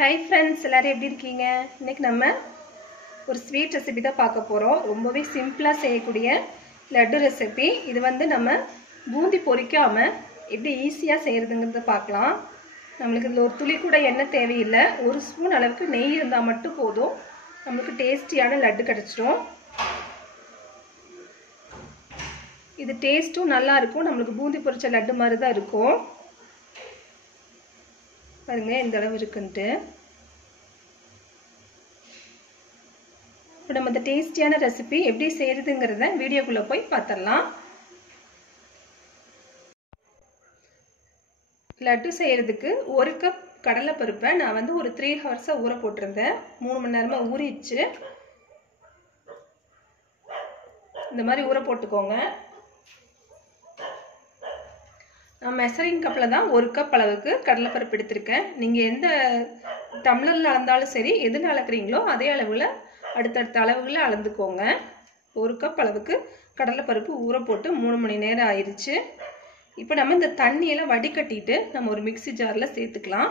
Hi friends, எல்லாரும் எப்படி இருக்கீங்க? இன்னைக்கு நம்ம ஒரு ஸ்வீட் ரெசிபி தான் பார்க்க போறோம். ரொம்பவே சிம்பிளா செய்யக்கூடிய லட்டு ரெசிபி. இது வந்து நம்ம பூந்தி பொரிக்காம எப்படி ஈஸியா செய்யறதுங்கறத பார்க்கலாம். நமக்கு இதுல ஒரு துளி கூட எண்ணெய் தேவையில்லை. ஒரு ஸ்பூன் அளவுக்கு நெய் இருந்தா மட்டும் போதும். நமக்கு டேஸ்டியான லட்டு கிடைச்சிடும். இது டேஸ்டும் நல்லா இருக்கும். நமக்கு பூந்தி பொரிச்ச லட்டு மாதிரி தான் இருக்கும். பாருங்க இந்த அளவு இருக்குன்ட்டு. இப்போ நம்ம இந்த டேஸ்டியான ரெசிபி எப்படி செய்யறதுங்கிறத வீடியோக்குள்ள போய் பார்த்துடலாம். லட்டு செய்யறதுக்கு 1 கப் கடலைப்பருப்பை நான் வந்து ஒரு 3 ஹவர்ஸா ஊற போட்டிருந்தேன். 3 மணி நேரமா ஊறிடுச்சு. இந்த மாதிரி ஊற போட்டுக்கோங்க. நான் மெஷரிங் கப்பில் தான் 1 கப் அளவுக்கு கடலைப்பருப்பு எடுத்திருக்கேன். நீங்கள் எந்த டம்ளரில் அளந்தாலும் சரி, எதில் அளக்குறீங்களோ அதே அளவில் அடுத்தடுத்த அளவுகளில் அளந்துக்கோங்க. 1 கப் அளவுக்கு கடலைப்பருப்பு ஊற போட்டு 3 மணி நேரம் ஆயிடுச்சு. இப்போ நம்ம இந்த தண்ணியெல்லாம் வடிகட்டிட்டு நம்ம ஒரு மிக்ஸி ஜாரில் சேர்த்துக்கலாம்.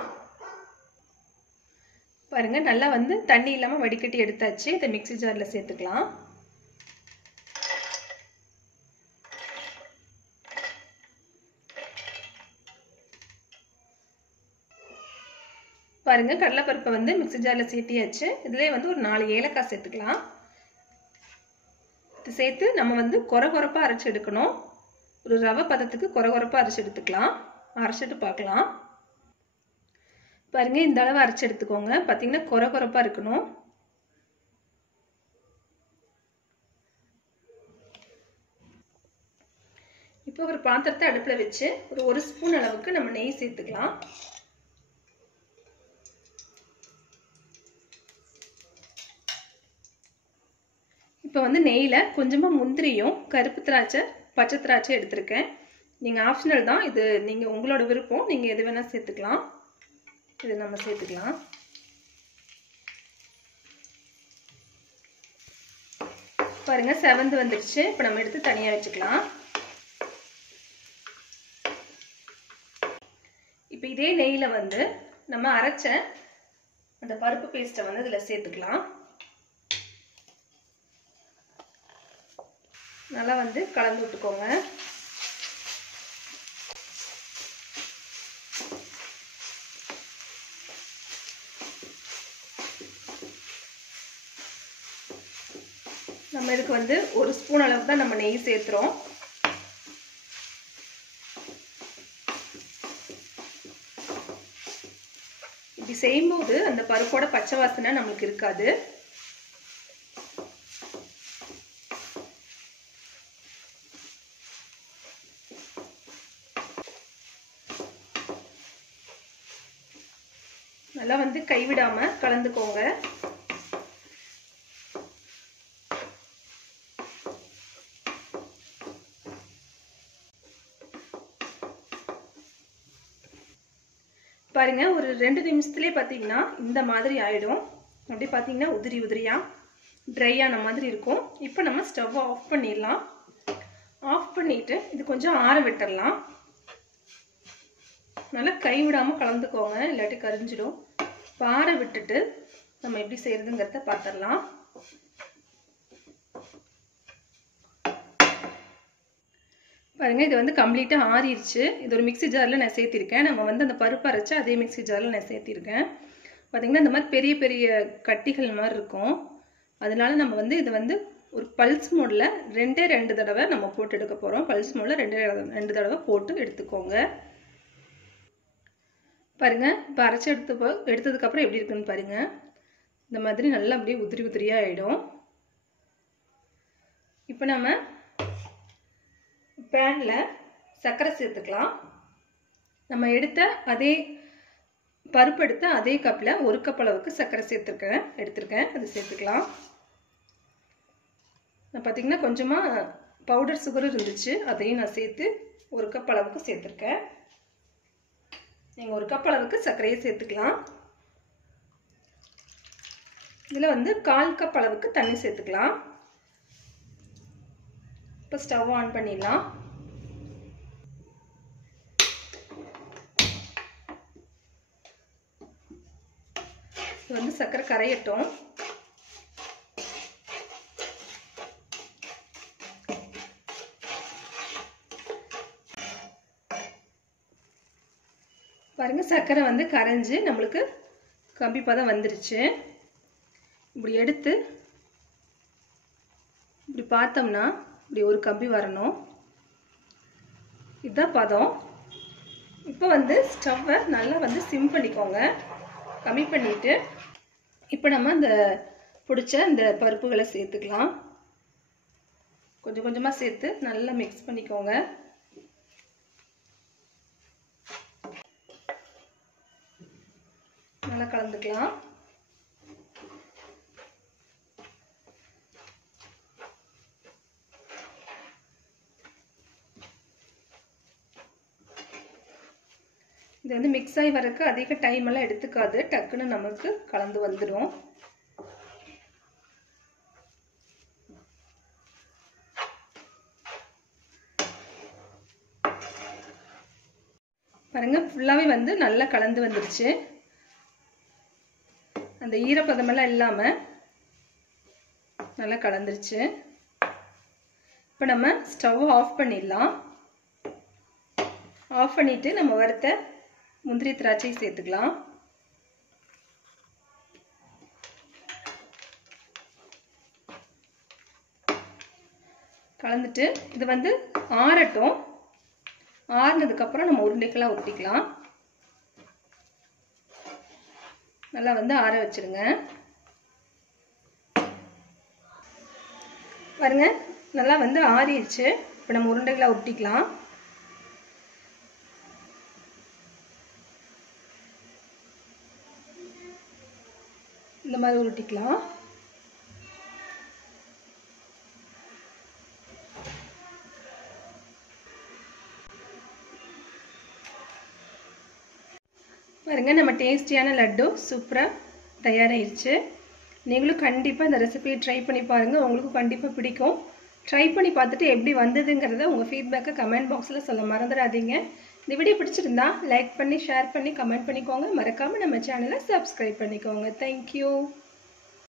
பாருங்கள் நல்லா வந்து தண்ணி இல்லாமல் வடிகட்டி எடுத்தாச்சு. இதை மிக்ஸி ஜாரில் சேர்த்துக்கலாம். பாருங்க கடலைப்பருப்பை வந்து மிக்ஸி ஜாரில் சேர்த்தியாச்சு. இதுலேயே வந்து ஒரு 4 ஏலக்காய் சேர்த்துக்கலாம். இது சேர்த்து நம்ம வந்து கொரகொரப்பாக அரைச்சி எடுக்கணும். ஒரு ரவை பதத்துக்கு கொரகொரப்பாக அரைச்சி எடுத்துக்கலாம். அரைச்சிட்டு பார்க்கலாம். பாருங்க இந்த அளவு அரைச்சி எடுத்துக்கோங்க. பார்த்தீங்கன்னா கொரகொரப்பாக இருக்கணும். இப்போ ஒரு பாத்திரத்தை அடுப்பில் வச்சு ஒரு ஸ்பூன் அளவுக்கு நம்ம நெய் சேர்த்துக்கலாம். இப்போ வந்து நெய்யில் கொஞ்சமாக முந்திரியும் கருப்பு திராட்சை பச்சை திராட்சை எடுத்திருக்கேன். நீங்கள் ஆப்ஷனல் தான் இது, நீங்கள் உங்களோட விருப்பம், நீங்கள் எது வேணால் சேர்த்துக்கலாம். இது நம்ம சேர்த்துக்கலாம். பாருங்க செவந்து வந்துடுச்சு. இப்போ நம்ம எடுத்து தனியாக வச்சுக்கலாம். இப்போ இதே நெய்யில் வந்து நம்ம அரைச்ச அந்த பருப்பு பேஸ்ட்டை வந்து இதில் சேர்த்துக்கலாம். நல்லா வந்து கலந்து விட்டுக்கோங்க. நம்ம இதுக்கு வந்து 1 ஸ்பூன் அளவுக்கு தான் நம்ம நெய் சேர்த்துறோம். இப்படி செய்யும்போது அந்த பருப்போட பச்சை வாசனை நம்மளுக்கு இருக்காது. நல்லா வந்து கைவிடாம கலந்துக்கோங்க. பாருங்க ஒரு 2 நிமிஷத்துலயே பாத்தீங்கன்னா இந்த மாதிரி ஆயிடும். அப்படி பாத்தீங்கன்னா உதிரி உதிரியா ட்ரையான மாதிரி இருக்கும். இப்போ நம்ம ஸ்டவ் ஆஃப் பண்ணிடலாம். ஆஃப் பண்ணிட்டு இது கொஞ்சம் ஆற விட்டுடலாம். நல்லா கைவிடாம கலந்துக்கோங்க, இல்லாட்டி கரிஞ்சிடும். ஆற விட்டுட்டு நம்ம எப்படி செய்யறதுங்கிறத பார்த்துடலாம். பாருங்க இது வந்து கம்ப்ளீட்டா ஆறிடுச்சு. இது ஒரு மிக்ஸி ஜார்ல நான் சேர்த்திருக்கேன். நம்ம வந்து அந்த பருப்பு அரைச்சு அதே மிக்ஸி ஜார்ல நான் சேர்த்திருக்கேன். பாத்தீங்கன்னா இந்த மாதிரி பெரிய பெரிய கட்டிகள் மாதிரி இருக்கும். அதனால நம்ம வந்து இது வந்து ஒரு பல்ஸ் மோட்ல 2 தடவை நம்ம போட்டு எடுக்க போறோம். பல்ஸ் மோட்ல 2 தடவை போட்டு எடுத்துக்கோங்க. பாருங்க இப்போ அரைச்சி எடுத்ததுக்கு அப்புறம் எப்படி இருக்குன்னு பாருங்க. இந்த மாதிரி நல்லா அப்படியே உதிரி உதிரியா ஆயிடும். இப்போ நம்ம பேன்ல சர்க்கரை சேர்த்துக்கலாம். நம்ம எடுத்த அதே பருப்பு எடுத்த அதே கப்ல 1 கப் அளவுக்கு சர்க்கரை எடுத்திருக்கேன். அது சேர்த்துக்கலாம். நான் பார்த்தீங்கன்னா கொஞ்சமா பவுடர் சுகர் இருந்துச்சு, அதையும் நான் சேர்த்து 1 கப் அளவுக்கு சேர்த்திருக்கேன். நீங்க 1 கப் அளவுக்கு சர்க்கரையை சேர்த்துக்கலாம். இதுல வந்து 1/4 கப் அளவுக்கு தண்ணி சேர்த்துக்கலாம். இப்போ ஸ்டவ் ஆன் பண்ணிடலாம். இது வந்து சர்க்கரை கரையட்டும். பாருங்க சர்க்கரை வந்து கரைஞ்சு நம்மளுக்கு கம்பி பதம் வந்துருச்சு. இப்படி எடுத்து இப்படி பார்த்தோம்னா இப்படி ஒரு கம்பி வரணும். இதுதான் பதம். இப்போ வந்து ஸ்டவ்வை நல்லா வந்து சிம் பண்ணிக்கோங்க. கம்மி பண்ணிட்டு இப்போ நம்ம இந்த பிடிச்ச இந்த பருப்புகளை சேர்த்துக்கலாம். கொஞ்சம் கொஞ்சமாக சேர்த்து நல்லா மிக்ஸ் பண்ணிக்கோங்க. நல்லா கலந்துக்கலாம். இது வந்து மிக்ஸ் ஆகி வரக்கு அதிக டைம் எல்லாம் எடுத்துக்காது. டக்குன்னு நமக்கு கலந்து வந்துடும். பாருங்க ஃபுல்லாவே வந்து நல்லா கலந்து வந்துருச்சு. அந்த ஈரப்பதமெல்லாம் இல்லாம நல்லா கலந்துருச்சு. இப்போ நம்ம ஸ்டவ் ஆஃப் பண்ணிடலாம். ஆஃப் பண்ணிட்டு நம்ம வறுத்த முந்திரி திராட்சை சேர்த்துக்கலாம். கலந்துட்டு இது வந்து ஆறட்டும். ஆறுனதுக்கு அப்புறம் நம்ம உருண்டைகளா உருட்டிக்கலாம். நல்லா வந்து ஆற வச்சிருங்க. பாருங்க நல்லா வந்து ஆறிடுச்சு. இப்போ நம்ம உருண்டைகளா உருட்டிக்கலாம். இந்த மாதிரி உருட்டிக்கலாம். பாருங்க நம்ம டேஸ்டியான லட்டு சூப்பராக தயாராகிடுச்சு. நீங்களும் கண்டிப்பாக இந்த ரெசிபியை ட்ரை பண்ணி பாருங்கள். உங்களுக்கு கண்டிப்பாக பிடிக்கும். ட்ரை பண்ணி பார்த்துட்டு எப்படி வந்ததுங்கிறத உங்கள் ஃபீட்பேக்கை கமெண்ட் பாக்ஸில் சொல்ல மறந்துடாதீங்க. இந்த வீடியோ பிடிச்சிருந்தா லைக் பண்ணி ஷேர் பண்ணி கமெண்ட் பண்ணிக்கோங்க. மறக்காமல் நம்ம சேனலை சப்ஸ்கிரைப் பண்ணிக்கோங்க. தேங்க்யூ.